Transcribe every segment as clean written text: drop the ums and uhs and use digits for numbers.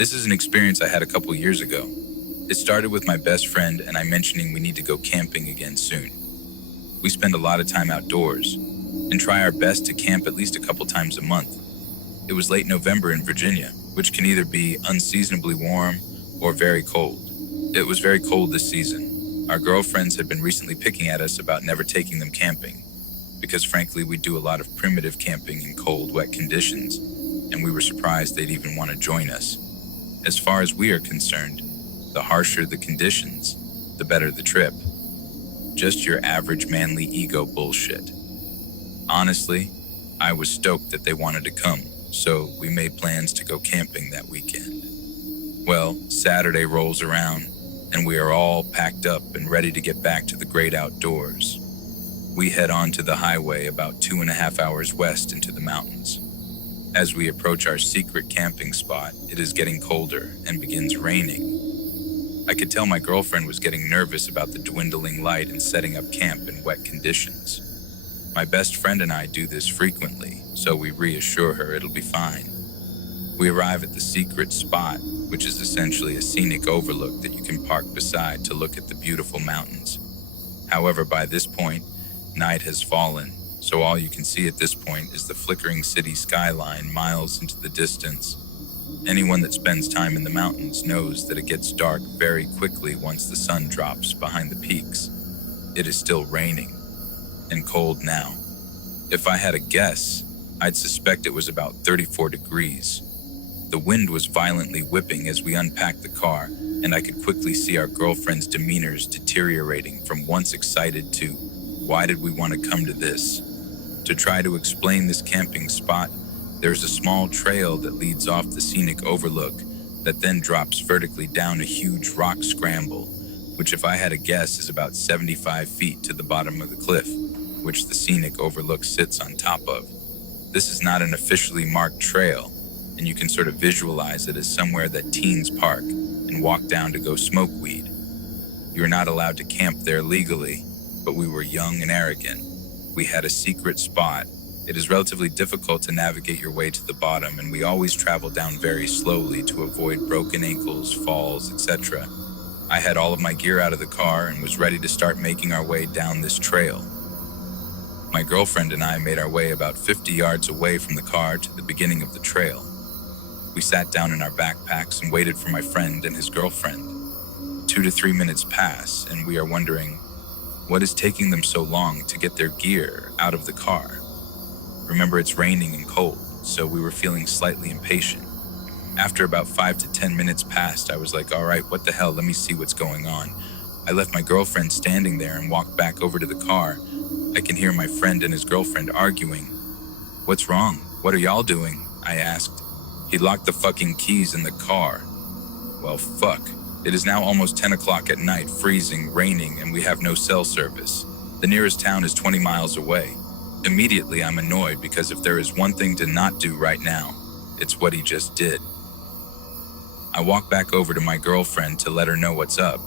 This is an experience I had a couple years ago. It started with my best friend and I mentioning we need to go camping again soon. We spend a lot of time outdoors and try our best to camp at least a couple times a month. It was late November in Virginia, which can either be unseasonably warm or very cold. It was very cold this season. Our girlfriends had been recently picking at us about never taking them camping, because frankly we do a lot of primitive camping in cold, wet conditions, and we were surprised they'd even want to join us. As far as we are concerned, the harsher the conditions, the better the trip. Just your average manly ego bullshit. Honestly, I was stoked that they wanted to come, so we made plans to go camping that weekend. Well, Saturday rolls around, and we are all packed up and ready to get back to the great outdoors. We head onto the highway about 2.5 hours west into the mountains. As we approach our secret camping spot, it is getting colder and begins raining. I could tell my girlfriend was getting nervous about the dwindling light and setting up camp in wet conditions. My best friend and I do this frequently, so we reassure her it'll be fine. We arrive at the secret spot, which is essentially a scenic overlook that you can park beside to look at the beautiful mountains. However, by this point, night has fallen, so all you can see at this point is the flickering city skyline miles into the distance. Anyone that spends time in the mountains knows that it gets dark very quickly once the sun drops behind the peaks. It is still raining, and cold now. If I had a guess, I'd suspect it was about 34 degrees. The wind was violently whipping as we unpacked the car, and I could quickly see our girlfriend's demeanors deteriorating from once excited to, why did we want to come to this? To try to explain this camping spot, there's a small trail that leads off the scenic overlook that then drops vertically down a huge rock scramble, which if I had a guess is about 75 feet to the bottom of the cliff, which the scenic overlook sits on top of. This is not an officially marked trail, and you can sort of visualize it as somewhere that teens park and walk down to go smoke weed. You're not allowed to camp there legally, but we were young and arrogant. We had a secret spot. It is relatively difficult to navigate your way to the bottom, and we always travel down very slowly to avoid broken ankles, falls, etc. I had all of my gear out of the car and was ready to start making our way down this trail. My girlfriend and I made our way about 50 yards away from the car to the beginning of the trail. We sat down in our backpacks and waited for my friend and his girlfriend. 2 to 3 minutes pass, and we are wondering, what is taking them so long to get their gear out of the car? Remember, it's raining and cold, so we were feeling slightly impatient. After about 5 to 10 minutes passed, I was like, all right, what the hell, let me see what's going on. I left my girlfriend standing there and walked back over to the car. I can hear my friend and his girlfriend arguing. What's wrong? What are y'all doing? I asked. He locked the fucking keys in the car. Well, fuck. It is now almost 10 o'clock at night, freezing, raining, and we have no cell service. The nearest town is 20 miles away. Immediately, I'm annoyed because if there is one thing to not do right now, it's what he just did. I walk back over to my girlfriend to let her know what's up.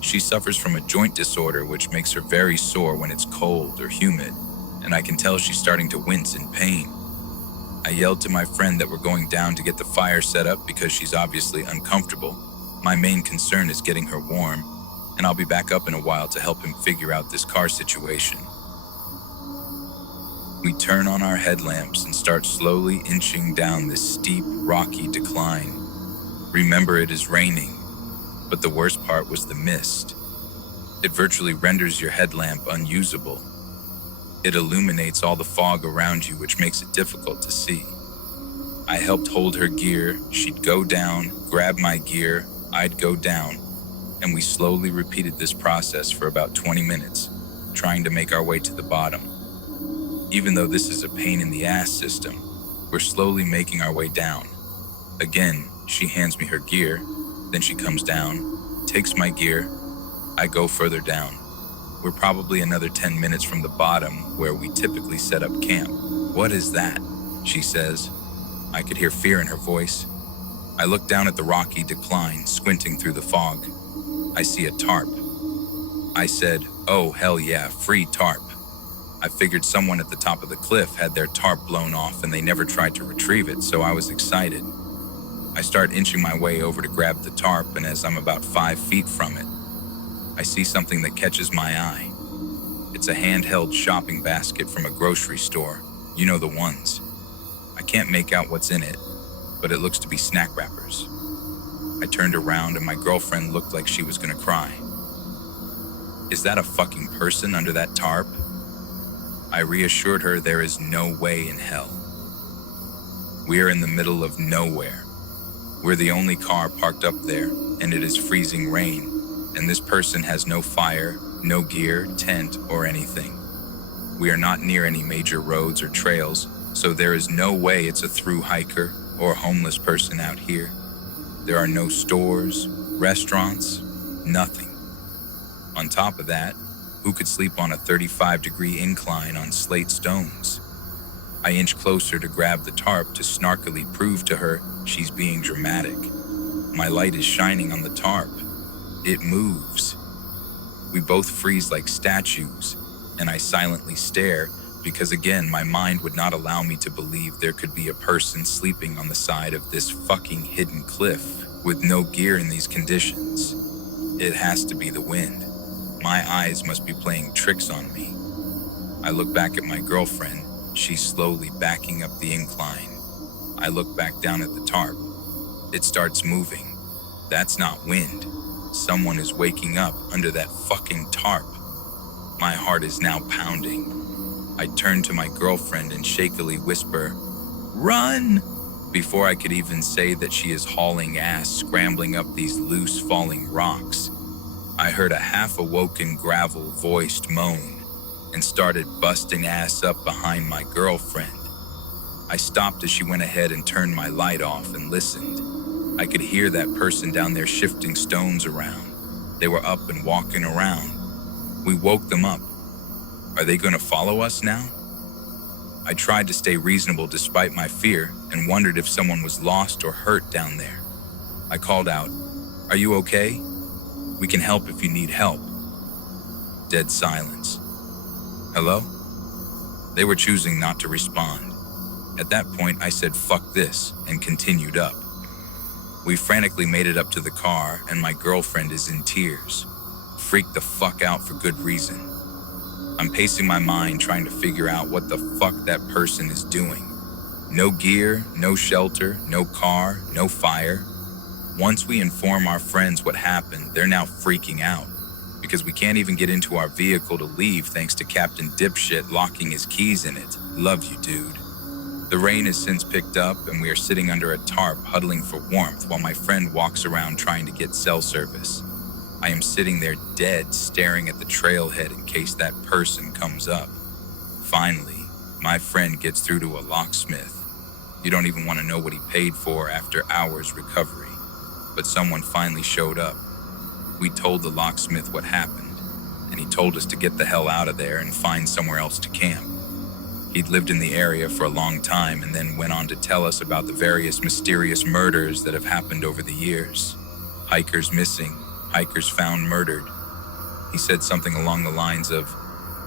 She suffers from a joint disorder which makes her very sore when it's cold or humid, and I can tell she's starting to wince in pain. I yelled to my friend that we're going down to get the fire set up because she's obviously uncomfortable. My main concern is getting her warm, and I'll be back up in a while to help him figure out this car situation. We turn on our headlamps and start slowly inching down this steep, rocky decline. Remember, it is raining, but the worst part was the mist. It virtually renders your headlamp unusable. It illuminates all the fog around you, which makes it difficult to see. I helped hold her gear, she'd go down, grab my gear, I'd go down, and we slowly repeated this process for about 20 minutes, trying to make our way to the bottom. Even though this is a pain in the ass system, we're slowly making our way down. Again, she hands me her gear, then she comes down, takes my gear, I go further down. We're probably another 10 minutes from the bottom where we typically set up camp. What is that? She says. I could hear fear in her voice. I look down at the rocky decline, squinting through the fog. I see a tarp. I said, oh hell yeah, free tarp. I figured someone at the top of the cliff had their tarp blown off and they never tried to retrieve it, so I was excited. I start inching my way over to grab the tarp, and as I'm about 5 feet from it, I see something that catches my eye. It's a handheld shopping basket from a grocery store. You know the ones. I can't make out what's in it, but it looks to be snack wrappers. I turned around and my girlfriend looked like she was gonna cry. Is that a fucking person under that tarp? I reassured her there is no way in hell. We are in the middle of nowhere. We're the only car parked up there, and it is freezing rain, and this person has no fire, no gear, tent, or anything. We are not near any major roads or trails, so there is no way it's a through hiker or a homeless person out here. There are no stores, restaurants, nothing. On top of that, who could sleep on a 35-degree incline on slate stones? I inch closer to grab the tarp to snarkily prove to her she's being dramatic. My light is shining on the tarp. It moves. We both freeze like statues, and I silently stare because again, my mind would not allow me to believe there could be a person sleeping on the side of this fucking hidden cliff with no gear in these conditions. It has to be the wind. My eyes must be playing tricks on me. I look back at my girlfriend. She's slowly backing up the incline. I look back down at the tarp. It starts moving. That's not wind. Someone is waking up under that fucking tarp. My heart is now pounding. I turn to my girlfriend and shakily whisper, "Run!" Before I could even say that, she is hauling ass, scrambling up these loose falling rocks. I heard a half-awoken gravel-voiced moan and started busting ass up behind my girlfriend. I stopped as she went ahead and turned my light off and listened. I could hear that person down there shifting stones around. They were up and walking around. We woke them up. Are they going to follow us now? I tried to stay reasonable despite my fear and wondered if someone was lost or hurt down there. I called out, "Are you okay? We can help if you need help." Dead silence. Hello? They were choosing not to respond. At that point, I said, "Fuck this," and continued up. We frantically made it up to the car, and my girlfriend is in tears. Freaked the fuck out for good reason. I'm pacing my mind trying to figure out what the fuck that person is doing. No gear, no shelter, no car, no fire. Once we inform our friends what happened, they're now freaking out because we can't even get into our vehicle to leave thanks to Captain Dipshit locking his keys in it. Love you, dude. The rain has since picked up and we are sitting under a tarp huddling for warmth while my friend walks around trying to get cell service. I am sitting there dead, staring at the trailhead in case that person comes up. Finally, my friend gets through to a locksmith. You don't even want to know what he paid for after hours recovery. But someone finally showed up. We told the locksmith what happened, and he told us to get the hell out of there and find somewhere else to camp. He'd lived in the area for a long time and then went on to tell us about the various mysterious murders that have happened over the years. Hikers missing, hikers found murdered. He said something along the lines of,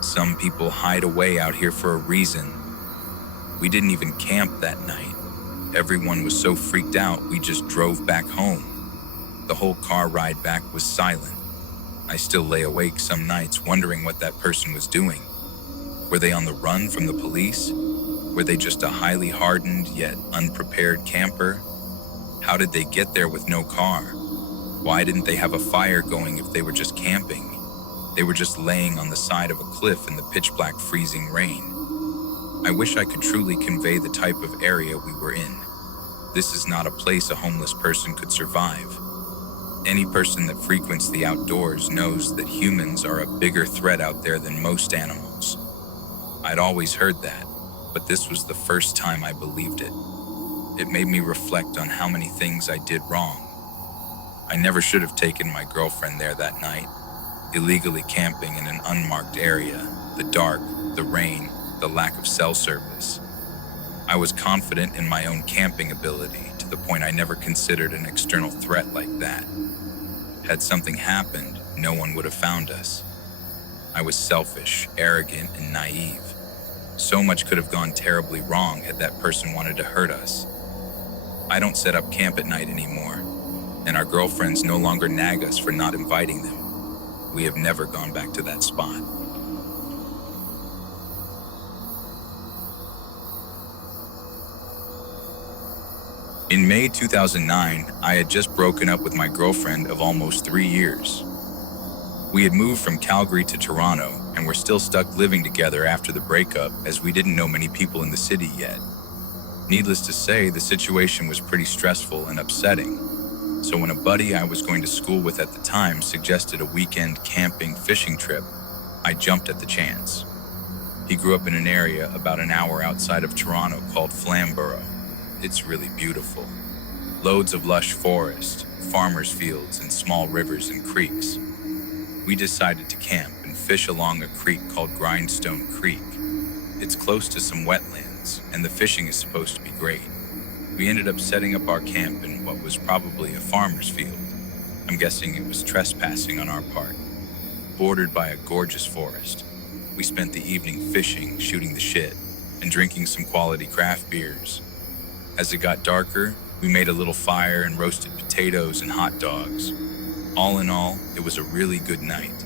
"Some people hide away out here for a reason." We didn't even camp that night. Everyone was so freaked out, we just drove back home. The whole car ride back was silent. I still lay awake some nights wondering what that person was doing. Were they on the run from the police? Were they just a highly hardened yet unprepared camper? How did they get there with no car? Why didn't they have a fire going if they were just camping? They were just laying on the side of a cliff in the pitch-black freezing rain. I wish I could truly convey the type of area we were in. This is not a place a homeless person could survive. Any person that frequents the outdoors knows that humans are a bigger threat out there than most animals. I'd always heard that, but this was the first time I believed it. It made me reflect on how many things I did wrong. I never should have taken my girlfriend there that night, illegally camping in an unmarked area, the dark, the rain, the lack of cell service. I was confident in my own camping ability to the point I never considered an external threat like that. Had something happened, no one would have found us. I was selfish, arrogant, and naive. So much could have gone terribly wrong had that person wanted to hurt us. I don't set up camp at night anymore, and our girlfriends no longer nag us for not inviting them. We have never gone back to that spot. In May 2009, I had just broken up with my girlfriend of almost 3 years. We had moved from Calgary to Toronto and were still stuck living together after the breakup as we didn't know many people in the city yet. Needless to say, the situation was pretty stressful and upsetting. So when a buddy I was going to school with at the time suggested a weekend camping fishing trip, I jumped at the chance. He grew up in an area about an hour outside of Toronto called Flamborough. It's really beautiful. Loads of lush forest, farmers' fields, and small rivers and creeks. We decided to camp and fish along a creek called Grindstone Creek. It's close to some wetlands, and the fishing is supposed to be great. We ended up setting up our camp in what was probably a farmer's field. I'm guessing it was trespassing on our part. Bordered by a gorgeous forest. We spent the evening fishing, shooting the shit, and drinking some quality craft beers. As it got darker, we made a little fire and roasted potatoes and hot dogs. All in all, it was a really good night.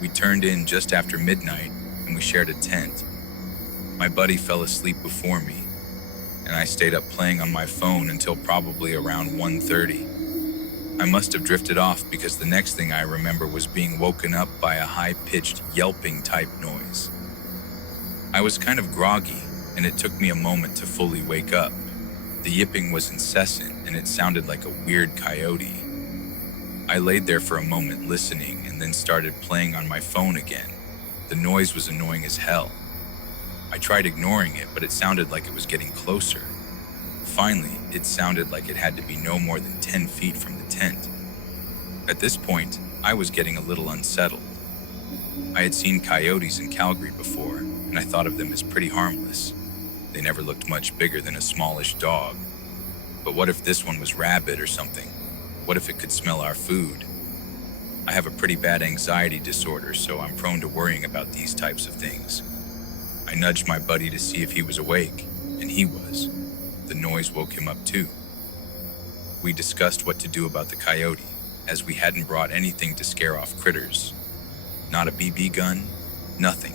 We turned in just after midnight, and we shared a tent. My buddy fell asleep before me, and I stayed up playing on my phone until probably around 1:30. I must have drifted off because the next thing I remember was being woken up by a high-pitched yelping type noise. I was kind of groggy, and it took me a moment to fully wake up. The yipping was incessant, and it sounded like a weird coyote. I laid there for a moment listening and then started playing on my phone again. The noise was annoying as hell. I tried ignoring it, but it sounded like it was getting closer. Finally, it sounded like it had to be no more than 10 feet from the tent. At this point, I was getting a little unsettled. I had seen coyotes in Calgary before, and I thought of them as pretty harmless. They never looked much bigger than a smallish dog. But what if this one was rabid or something? What if it could smell our food? I have a pretty bad anxiety disorder, so I'm prone to worrying about these types of things. I nudged my buddy to see if he was awake, and he was. The noise woke him up too. We discussed what to do about the coyote, as we hadn't brought anything to scare off critters. Not a BB gun, nothing.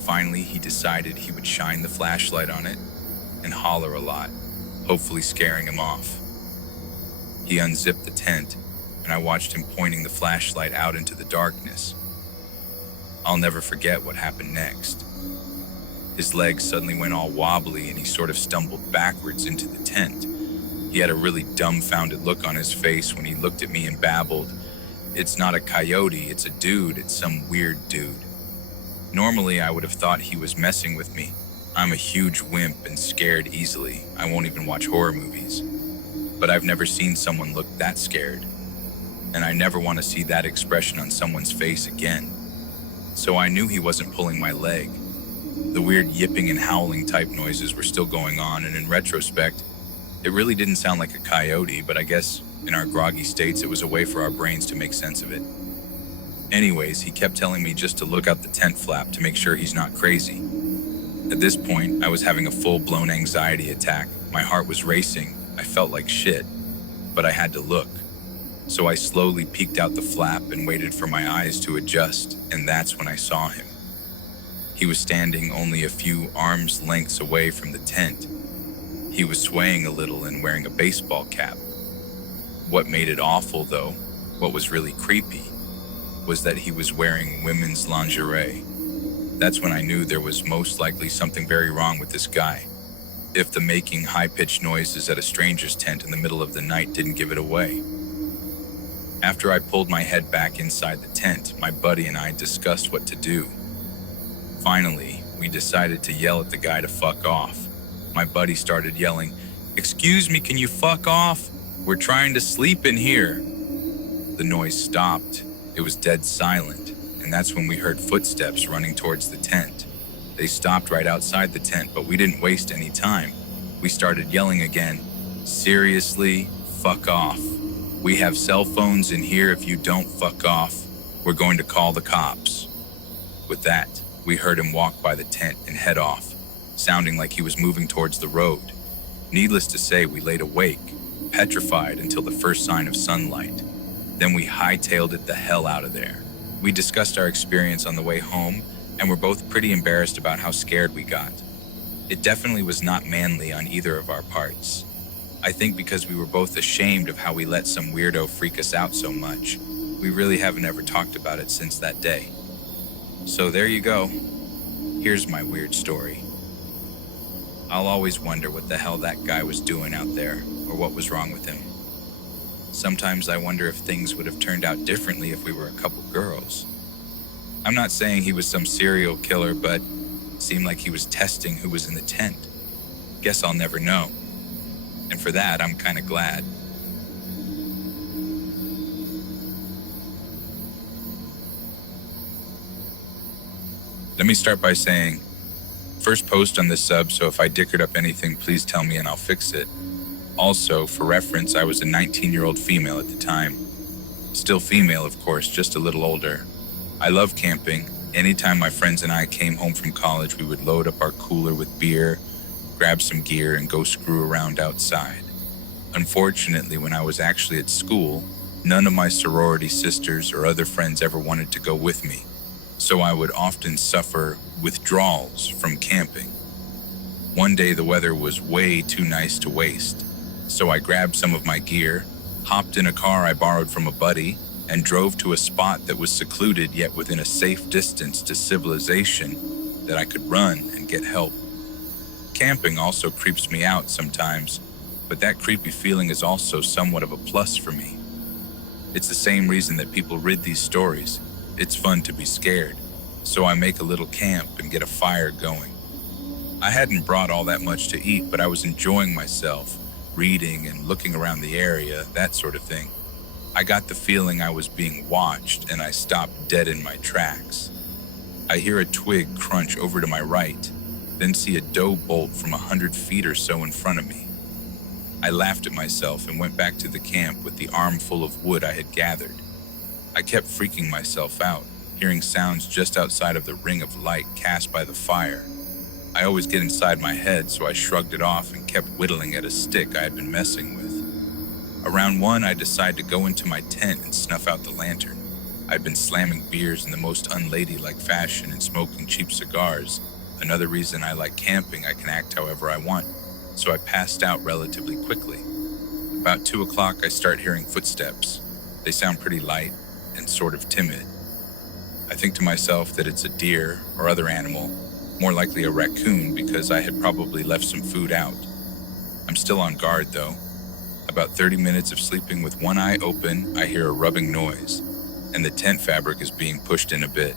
Finally, he decided he would shine the flashlight on it and holler a lot, hopefully scaring him off. He unzipped the tent, and I watched him pointing the flashlight out into the darkness. I'll never forget what happened next. His legs suddenly went all wobbly, and he sort of stumbled backwards into the tent. He had a really dumbfounded look on his face when he looked at me and babbled, "It's not a coyote, it's a dude, it's some weird dude." Normally, I would have thought he was messing with me. I'm a huge wimp and scared easily. I won't even watch horror movies. But I've never seen someone look that scared. And I never want to see that expression on someone's face again. So I knew he wasn't pulling my leg. The weird yipping and howling type noises were still going on, and in retrospect, it really didn't sound like a coyote, but I guess in our groggy states, it was a way for our brains to make sense of it. Anyways, he kept telling me just to look out the tent flap to make sure he's not crazy. At this point, I was having a full-blown anxiety attack. My heart was racing. I felt like shit, but I had to look. So I slowly peeked out the flap and waited for my eyes to adjust, and that's when I saw him. He was standing only a few arms lengths away from the tent. He was swaying a little and wearing a baseball cap. What made it awful, though, what was really creepy, was that he was wearing women's lingerie. That's when I knew there was most likely something very wrong with this guy, if the making high-pitched noises at a stranger's tent in the middle of the night didn't give it away. After I pulled my head back inside the tent, my buddy and I discussed what to do. Finally, we decided to yell at the guy to fuck off. My buddy started yelling, "Excuse me, can you fuck off? We're trying to sleep in here." The noise stopped. It was dead silent, and that's when we heard footsteps running towards the tent. They stopped right outside the tent, but we didn't waste any time. We started yelling again, "Seriously, fuck off. We have cell phones in here. If you don't fuck off, we're going to call the cops." With that, we heard him walk by the tent and head off, sounding like he was moving towards the road. Needless to say, we laid awake, petrified until the first sign of sunlight. Then we hightailed it the hell out of there. We discussed our experience on the way home, and were both pretty embarrassed about how scared we got. It definitely was not manly on either of our parts. I think because we were both ashamed of how we let some weirdo freak us out so much. We really haven't ever talked about it since that day. So there you go. Here's my weird story. I'll always wonder what the hell that guy was doing out there, or what was wrong with him. Sometimes I wonder if things would have turned out differently if we were a couple girls. I'm not saying he was some serial killer, but it seemed like he was testing who was in the tent. Guess I'll never know. And for that, I'm kind of glad. Let me start by saying, first post on this sub, so if I dickered up anything, please tell me and I'll fix it. Also, for reference, I was a 19-year-old female at the time. Still female, of course, just a little older. I love camping. Anytime my friends and I came home from college, we would load up our cooler with beer, grab some gear, and go screw around outside. Unfortunately, when I was actually at school, none of my sorority sisters or other friends ever wanted to go with me, so I would often suffer withdrawals from camping. One day the weather was way too nice to waste, so I grabbed some of my gear, hopped in a car I borrowed from a buddy, and drove to a spot that was secluded yet within a safe distance to civilization that I could run and get help. Camping also creeps me out sometimes, but that creepy feeling is also somewhat of a plus for me. It's the same reason that people read these stories. It's fun to be scared, so I make a little camp and get a fire going. I hadn't brought all that much to eat, but I was enjoying myself, reading and looking around the area, that sort of thing. I got the feeling I was being watched, and I stopped dead in my tracks. I hear a twig crunch over to my right, then see a doe bolt from 100 feet or so in front of me. I laughed at myself and went back to the camp with the armful of wood I had gathered. I kept freaking myself out, hearing sounds just outside of the ring of light cast by the fire. I always get inside my head, so I shrugged it off and kept whittling at a stick I had been messing with. Around 1, I decided to go into my tent and snuff out the lantern. I'd been slamming beers in the most unladylike fashion and smoking cheap cigars. Another reason I like camping, I can act however I want, so I passed out relatively quickly. About 2 o'clock, I start hearing footsteps. They sound pretty light and sort of timid. I think to myself that it's a deer or other animal, more likely a raccoon because I had probably left some food out. I'm still on guard though. About 30 minutes of sleeping with one eye open, I hear a rubbing noise, and the tent fabric is being pushed in a bit.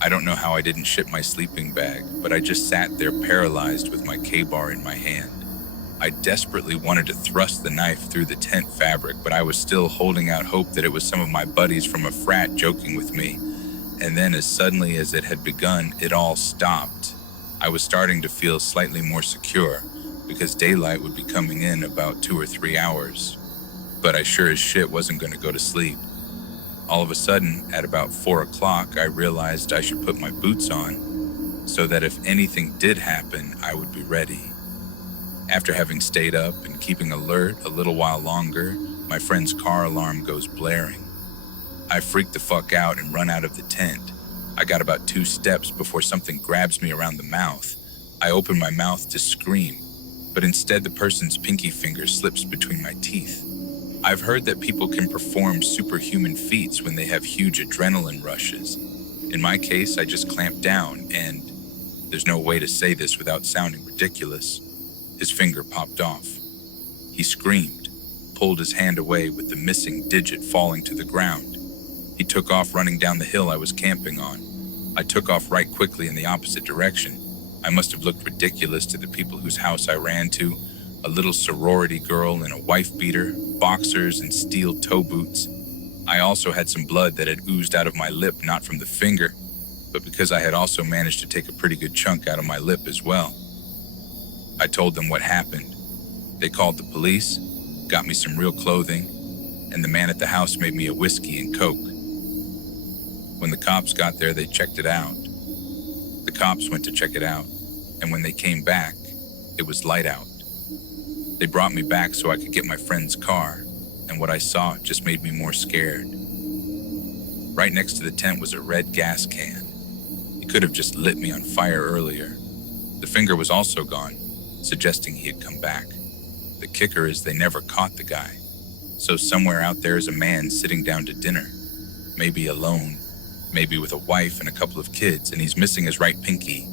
I don't know how I didn't shit my sleeping bag, but I just sat there paralyzed with my K-bar in my hand. I desperately wanted to thrust the knife through the tent fabric, but I was still holding out hope that it was some of my buddies from a frat joking with me. And then as suddenly as it had begun, it all stopped. I was starting to feel slightly more secure, because daylight would be coming in about 2 or 3 hours. But I sure as shit wasn't going to go to sleep. All of a sudden, at about 4 o'clock, I realized I should put my boots on, so that if anything did happen, I would be ready. After having stayed up and keeping alert a little while longer, my friend's car alarm goes blaring. I freak the fuck out and run out of the tent. I got about 2 steps before something grabs me around the mouth. I open my mouth to scream, but instead the person's pinky finger slips between my teeth. I've heard that people can perform superhuman feats when they have huge adrenaline rushes. In my case, I just clamped down and, there's no way to say this without sounding ridiculous, his finger popped off. He screamed, pulled his hand away with the missing digit falling to the ground. He took off running down the hill I was camping on. I took off right quickly in the opposite direction. I must have looked ridiculous to the people whose house I ran to. A little sorority girl in a wife beater, boxers, and steel toe boots. I also had some blood that had oozed out of my lip, not from the finger, but because I had also managed to take a pretty good chunk out of my lip as well. I told them what happened. They called the police, got me some real clothing, and the man at the house made me a whiskey and Coke. When the cops got there, they checked it out. The cops went to check it out, and when they came back, it was light out. They brought me back so I could get my friend's car, and what I saw just made me more scared. Right next to the tent was a red gas can. He could have just lit me on fire earlier. The finger was also gone, suggesting he had come back. The kicker is they never caught the guy. So somewhere out there is a man sitting down to dinner, maybe alone, maybe with a wife and a couple of kids, and he's missing his right pinky.